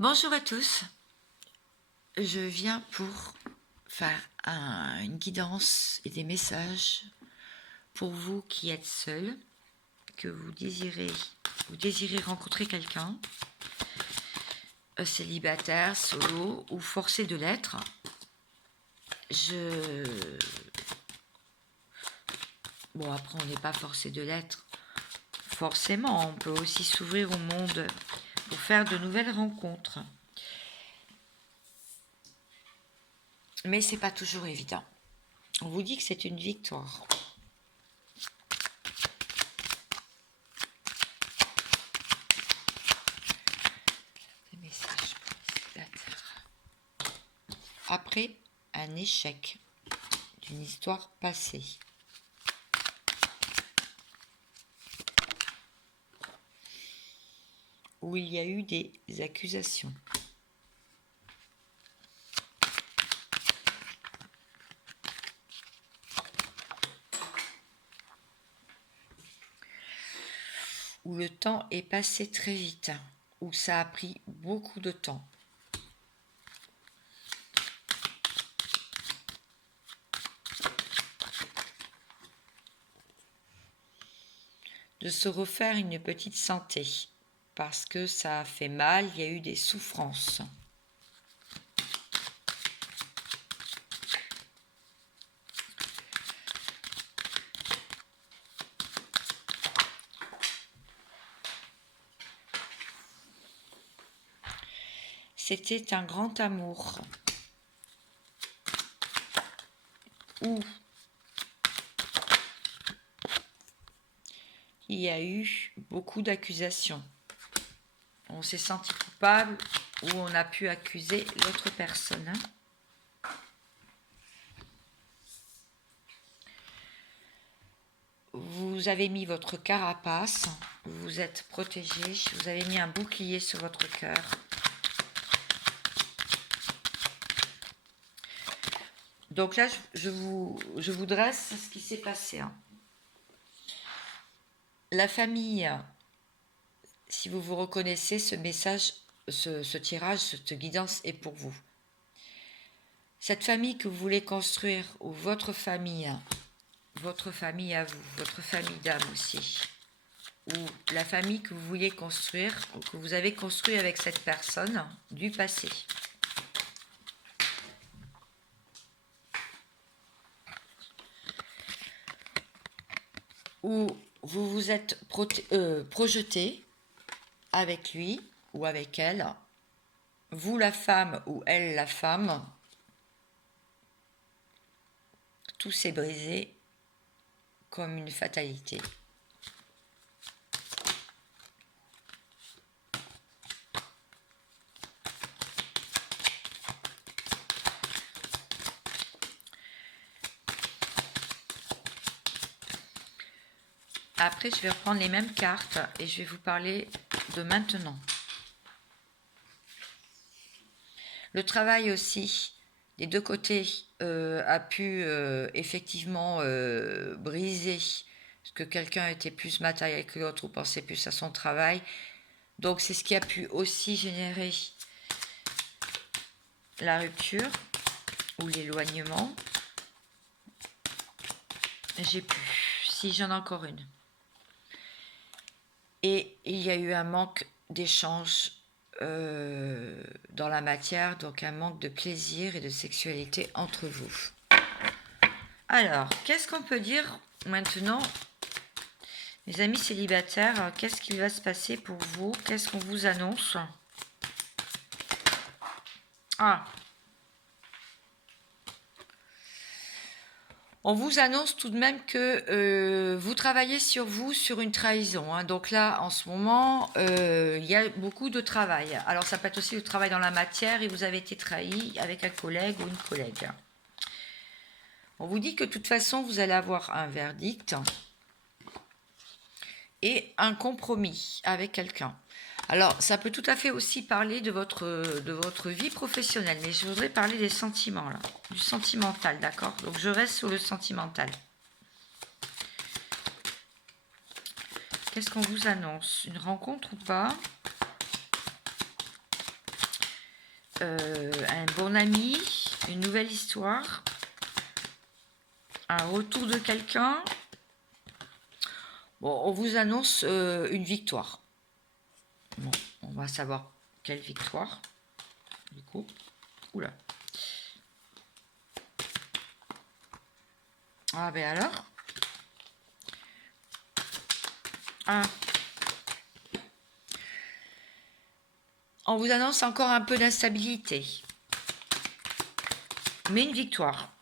Bonjour à tous, je viens pour faire une guidance et des messages pour vous qui êtes seuls, que vous désirez rencontrer quelqu'un, célibataire, solo ou forcé de l'être. Bon, après on n'est pas forcé de l'être, forcément, on peut aussi s'ouvrir au monde pour faire de nouvelles rencontres. Mais c'est pas toujours évident. On vous dit que c'est une victoire. Après un échec d'une histoire passée. Où il y a eu des accusations. Où le temps est passé très vite, où ça a pris beaucoup de temps. De se refaire une petite santé, parce que ça a fait mal, il y a eu des souffrances. C'était un grand amour, où il y a eu beaucoup d'accusations. On s'est senti coupable, ou on a pu accuser l'autre personne. Vous avez mis votre carapace, vous vous êtes protégé, vous avez mis un bouclier sur votre cœur. Donc là, je vous dresse ce qui s'est passé. La famille, si vous vous reconnaissez, ce message, ce tirage, cette guidance est pour vous. Cette famille que vous voulez construire, ou votre famille à vous, votre famille d'âme aussi, ou la famille que vous vouliez construire, ou que vous avez construit avec cette personne du passé. Où vous vous êtes projeté avec lui ou avec elle, vous la femme ou elle la femme, tout s'est brisé comme une fatalité. Après, je vais reprendre les mêmes cartes et je vais vous parler de maintenant. Le travail aussi, des deux côtés, a pu effectivement briser, parce que quelqu'un était plus matériel que l'autre ou pensait plus à son travail. Donc c'est ce qui a pu aussi générer la rupture ou l'éloignement. J'ai plus, si j'en ai encore une. Et il y a eu un manque d'échange dans la matière, donc un manque de plaisir et de sexualité entre vous. Alors, qu'est-ce qu'on peut dire maintenant, mes amis célibataires? Qu'est-ce qui va se passer pour vous? Qu'est-ce qu'on vous annonce? On vous annonce tout de même que vous travaillez sur vous, sur une trahison. Donc là, en ce moment, il y a beaucoup de travail. Alors ça peut être aussi le travail dans la matière et vous avez été trahi avec un collègue ou une collègue. On vous dit que de toute façon, vous allez avoir un verdict et un compromis avec quelqu'un. Alors, ça peut tout à fait aussi parler de votre vie professionnelle, mais je voudrais parler des sentiments, là, du sentimental, d'accord? Donc, je reste sur le sentimental. Qu'est-ce qu'on vous annonce? Une rencontre ou pas? un bon ami, une nouvelle histoire, un retour de quelqu'un. Bon, on vous annonce une victoire. Bon, on va savoir quelle victoire. Du coup, oula. Ah ben alors. Ah. On vous annonce encore un peu d'instabilité. Mais une victoire.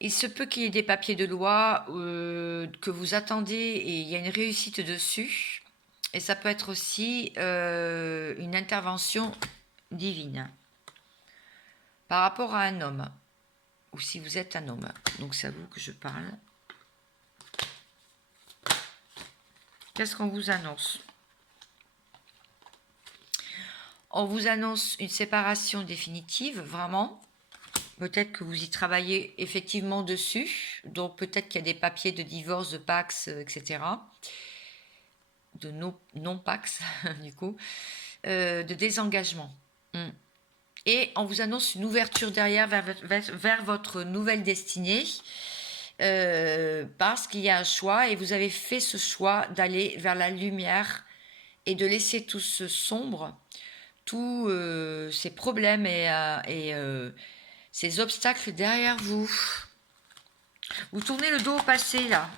Il se peut qu'il y ait des papiers de loi que vous attendez et il y a une réussite dessus. Et ça peut être aussi une intervention divine par rapport à un homme. Ou si vous êtes un homme. Donc c'est à vous que je parle. Qu'est-ce qu'on vous annonce? On vous annonce une séparation définitive, vraiment. Peut-être que vous y travaillez effectivement dessus. Donc peut-être qu'il y a des papiers de divorce, de Pax, etc. De non-Pax, du coup. De désengagement. Et on vous annonce une ouverture derrière vers votre nouvelle destinée. Parce qu'il y a un choix et vous avez fait ce choix d'aller vers la lumière et de laisser tout ce sombre, tous ces problèmes et ces obstacles derrière vous. Vous tournez le dos au passé là,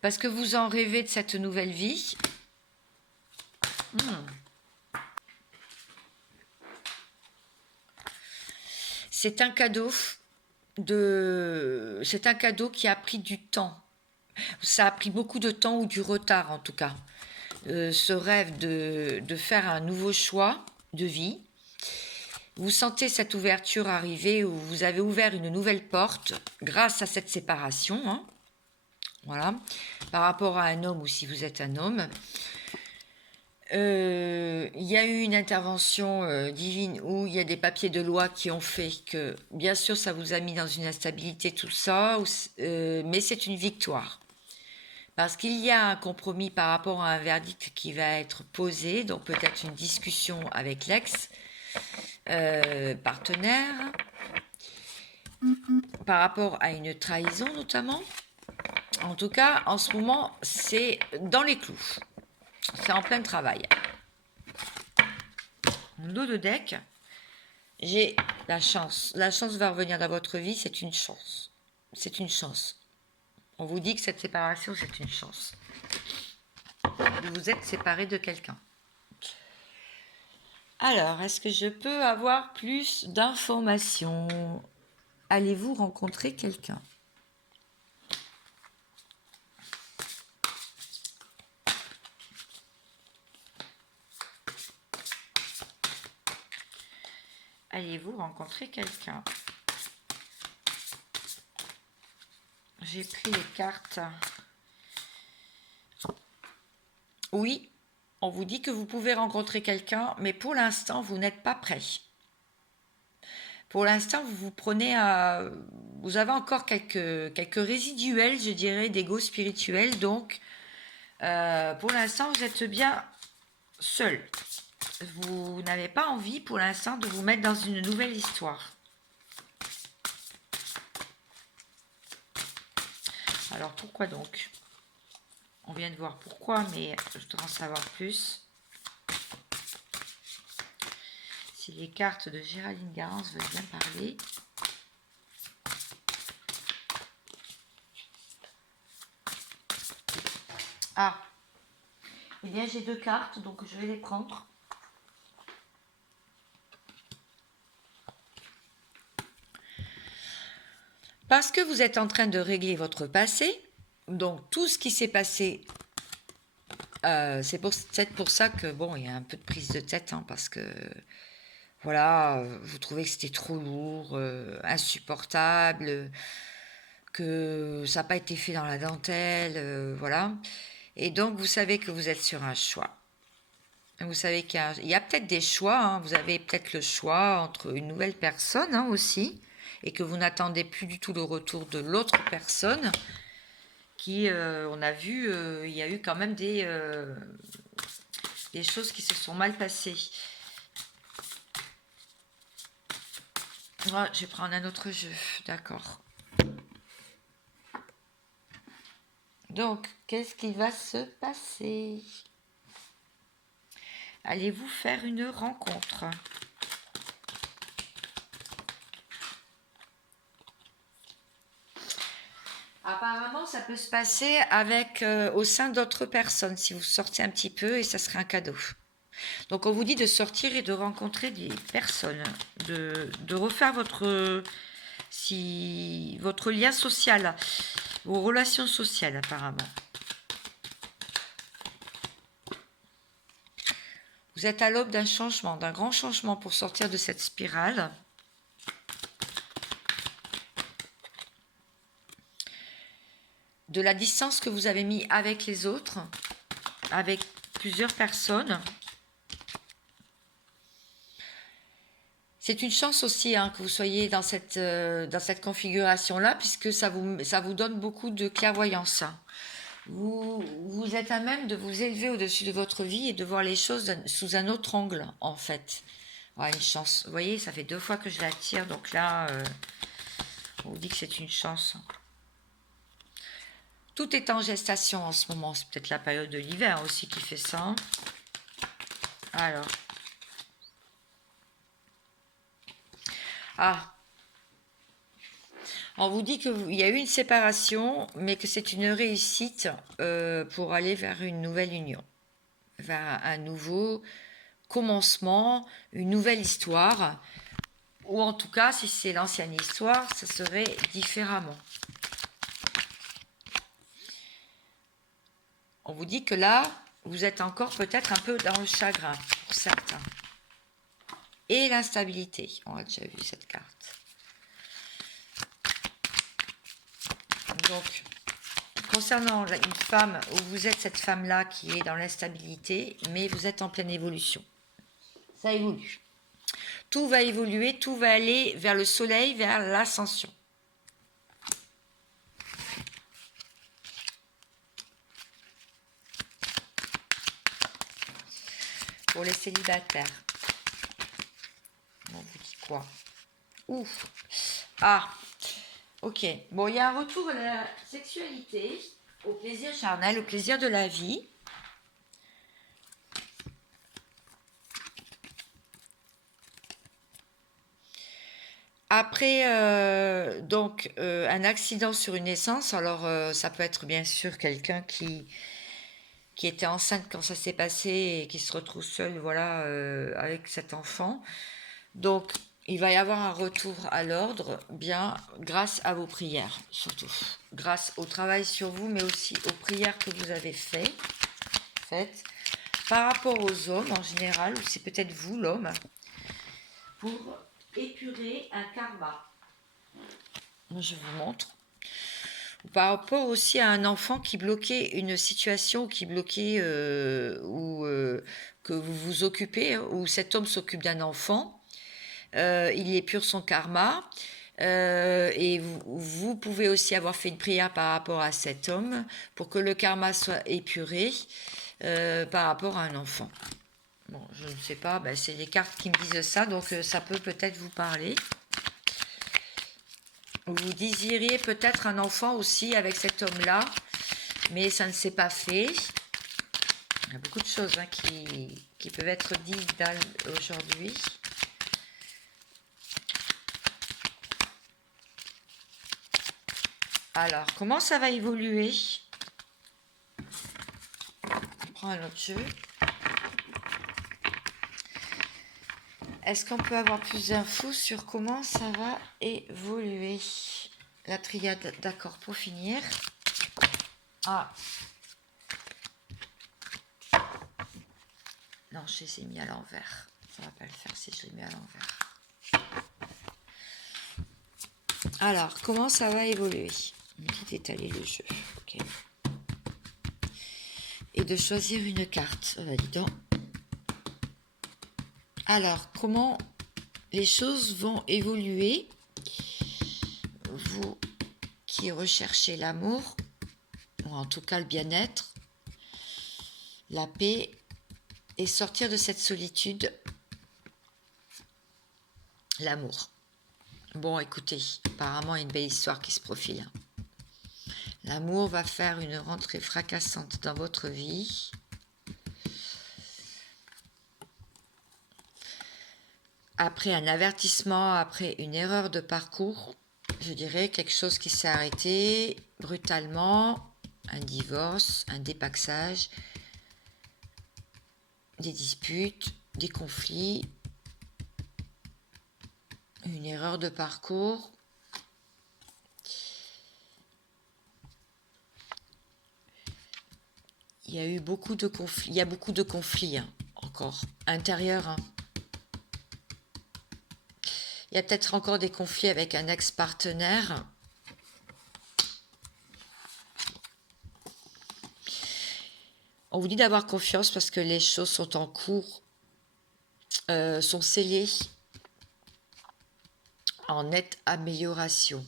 parce que vous en rêvez de cette nouvelle vie. C'est un cadeau c'est un cadeau qui a pris du temps. Ça a pris beaucoup de temps ou du retard en tout cas. Ce rêve de faire un nouveau choix de vie. Vous sentez cette ouverture arriver où vous avez ouvert une nouvelle porte grâce à cette séparation. Hein. Voilà. Par rapport à un homme ou si vous êtes un homme. Il y a eu une intervention divine où il y a des papiers de loi qui ont fait que, bien sûr, ça vous a mis dans une instabilité, tout ça, mais c'est une victoire. Parce qu'il y a un compromis par rapport à un verdict qui va être posé, donc peut-être une discussion avec l'ex-partenaire, par rapport à une trahison notamment. En tout cas, en ce moment, c'est dans les clous. C'est en plein travail. Mon dos de deck, j'ai la chance. La chance va revenir dans votre vie, c'est une chance. C'est une chance. On vous dit que cette séparation, c'est une chance. Vous vous êtes séparé de quelqu'un. Alors, est-ce que je peux avoir plus d'informations? Allez-vous rencontrer quelqu'un? Allez-vous rencontrer quelqu'un? J'ai pris les cartes. Oui, on vous dit que vous pouvez rencontrer quelqu'un, mais pour l'instant, vous n'êtes pas prêt. Pour l'instant, vous vous prenez à... Vous avez encore quelques résiduels, je dirais, d'ego spirituel. Donc, pour l'instant, vous êtes bien seul. Vous n'avez pas envie, pour l'instant, de vous mettre dans une nouvelle histoire. Alors, pourquoi donc? On vient de voir pourquoi, mais je voudrais en savoir plus. Si les cartes de Géraldine Garance veulent bien parler. Ah, eh bien j'ai deux cartes, donc je vais les prendre. Parce que vous êtes en train de régler votre passé, donc tout ce qui s'est passé, c'est peut-être pour ça que, bon, il y a un peu de prise de tête, hein, parce que, voilà, vous trouvez que c'était trop lourd, insupportable, que ça n'a pas été fait dans la dentelle, voilà. Et donc, vous savez que vous êtes sur un choix. Vous savez qu'il y a peut-être des choix, hein, vous avez peut-être le choix entre une nouvelle personne hein, aussi, et que vous n'attendez plus du tout le retour de l'autre personne qui, on a vu, il y a eu quand même des choses qui se sont mal passées. Ouais, je vais prendre un autre jeu, d'accord. Donc, qu'est-ce qui va se passer? Allez-vous faire une rencontre? Apparemment, ça peut se passer avec au sein d'autres personnes, si vous sortez un petit peu, et ça serait un cadeau. Donc, on vous dit de sortir et de rencontrer des personnes, de refaire votre lien social, vos relations sociales, apparemment. Vous êtes à l'aube d'un changement, d'un grand changement pour sortir de cette spirale. De la distance que vous avez mis avec les autres, avec plusieurs personnes. C'est une chance aussi hein, que vous soyez dans cette configuration-là, puisque ça vous donne beaucoup de clairvoyance. Vous êtes à même de vous élever au-dessus de votre vie et de voir les choses sous un autre angle, en fait. Ouais, une chance. Vous voyez, ça fait 2 fois que je la tire, donc là, on vous dit que c'est une chance. Tout est en gestation en ce moment. C'est peut-être la période de l'hiver aussi qui fait ça. Alors. Ah. On vous dit qu'il y a eu une séparation, mais que c'est une réussite pour aller vers une nouvelle union, vers un nouveau commencement, une nouvelle histoire, ou en tout cas, si c'est l'ancienne histoire, ça serait différemment. On vous dit que là, vous êtes encore peut-être un peu dans le chagrin, pour certains. Et l'instabilité, on a déjà vu cette carte. Donc, concernant une femme, où vous êtes cette femme-là qui est dans l'instabilité, mais vous êtes en pleine évolution. Ça évolue. Tout va évoluer, tout va aller vers le soleil, vers l'ascension. Pour les célibataires. On vous dit quoi? Ouf. Ah. Ok. Bon, il y a un retour à la sexualité, au plaisir charnel, au plaisir de la vie. Après, un accident sur une naissance, alors ça peut être bien sûr quelqu'un qui était enceinte quand ça s'est passé et qui se retrouve seul, voilà, avec cet enfant. Donc, il va y avoir un retour à l'ordre, bien grâce à vos prières, surtout. Grâce au travail sur vous, mais aussi aux prières que vous avez faites. Par rapport aux hommes en général, ou c'est peut-être vous l'homme, pour épurer un karma. Je vous montre. Par rapport aussi à un enfant qui bloquait une situation, qui bloquait que vous vous occupez, ou cet homme s'occupe d'un enfant. Il épure son karma. Et vous pouvez aussi avoir fait une prière par rapport à cet homme pour que le karma soit épuré par rapport à un enfant. Bon, je ne sais pas, ben c'est les cartes qui me disent ça, donc ça peut peut-être vous parler. Vous désiriez peut-être un enfant aussi avec cet homme-là, mais ça ne s'est pas fait. Il y a beaucoup de choses hein, qui peuvent être dites aujourd'hui. Alors, comment ça va évoluer? On prend un autre jeu. Est-ce qu'on peut avoir plus d'infos sur comment ça va évoluer? La triade, d'accord, pour finir. Ah. Non, je les ai mis à l'envers. Ça va pas le faire si je les mets à l'envers. Alors, comment ça va évoluer? On dit d'étaler le jeu. Ok. Et de choisir une carte. Oh, bah, dis donc. Alors, comment les choses vont évoluer? Vous qui recherchez l'amour, ou en tout cas le bien-être, la paix, et sortir de cette solitude, l'amour. Bon, écoutez, apparemment, il y a une belle histoire qui se profile. L'amour va faire une rentrée fracassante dans votre vie. Après un avertissement, après une erreur de parcours, je dirais quelque chose qui s'est arrêté brutalement, un divorce, un dépaxage, des disputes, des conflits, une erreur de parcours. Il y a eu beaucoup de conflits, il y a beaucoup de conflits encore intérieurs. Il y a peut-être encore des conflits avec un ex-partenaire. On vous dit d'avoir confiance parce que les choses sont en cours, sont scellées en nette amélioration.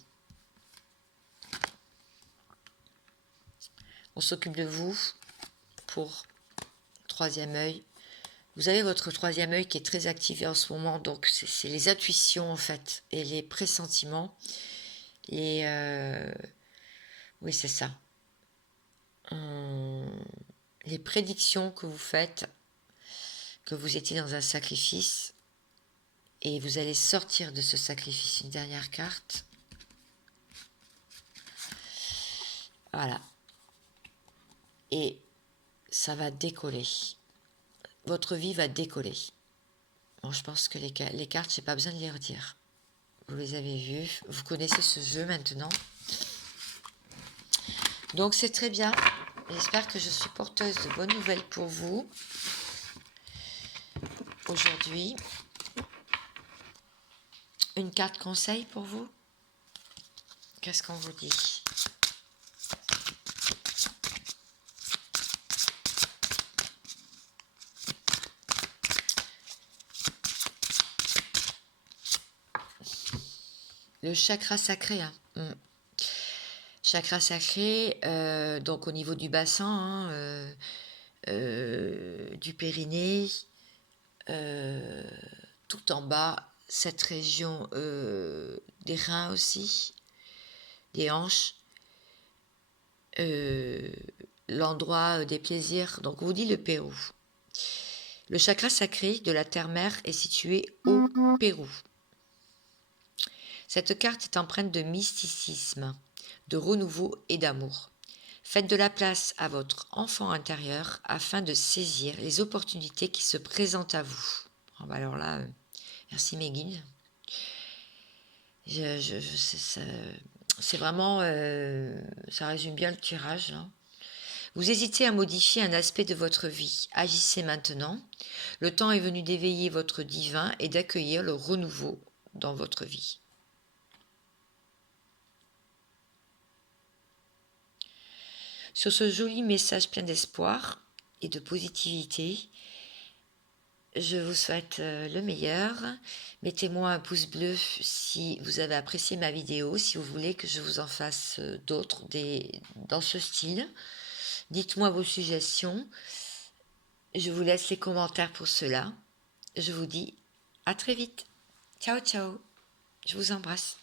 On s'occupe de vous pour troisième œil. Vous avez votre troisième œil qui est très activé en ce moment, donc c'est les intuitions en fait, et les pressentiments. Oui, c'est ça. Les prédictions que vous faites, que vous étiez dans un sacrifice, et vous allez sortir de ce sacrifice. Une dernière carte. Voilà. Et ça va décoller. Votre vie va décoller. Bon, je pense que les cartes, j'ai pas besoin de les redire. Vous les avez vues. Vous connaissez ce jeu maintenant. Donc c'est très bien. J'espère que je suis porteuse de bonnes nouvelles pour vous aujourd'hui. Une carte conseil pour vous. Qu'est-ce qu'on vous dit? Le chakra sacré. Chakra sacré, donc au niveau du bassin, du périnée, tout en bas, cette région des reins aussi, des hanches, l'endroit des plaisirs. Donc on vous dit le Pérou. Le chakra sacré de la terre-mère est situé au Pérou. Cette carte est empreinte de mysticisme, de renouveau et d'amour. Faites de la place à votre enfant intérieur afin de saisir les opportunités qui se présentent à vous. Alors là, merci mes guides. C'est vraiment, ça résume bien le tirage. Vous hésitez à modifier un aspect de votre vie. Agissez maintenant. Le temps est venu d'éveiller votre divin et d'accueillir le renouveau dans votre vie. Sur ce joli message plein d'espoir et de positivité, je vous souhaite le meilleur. Mettez-moi un pouce bleu si vous avez apprécié ma vidéo, si vous voulez que je vous en fasse d'autres dans ce style. Dites-moi vos suggestions. Je vous laisse les commentaires pour cela. Je vous dis à très vite. Ciao, ciao. Je vous embrasse.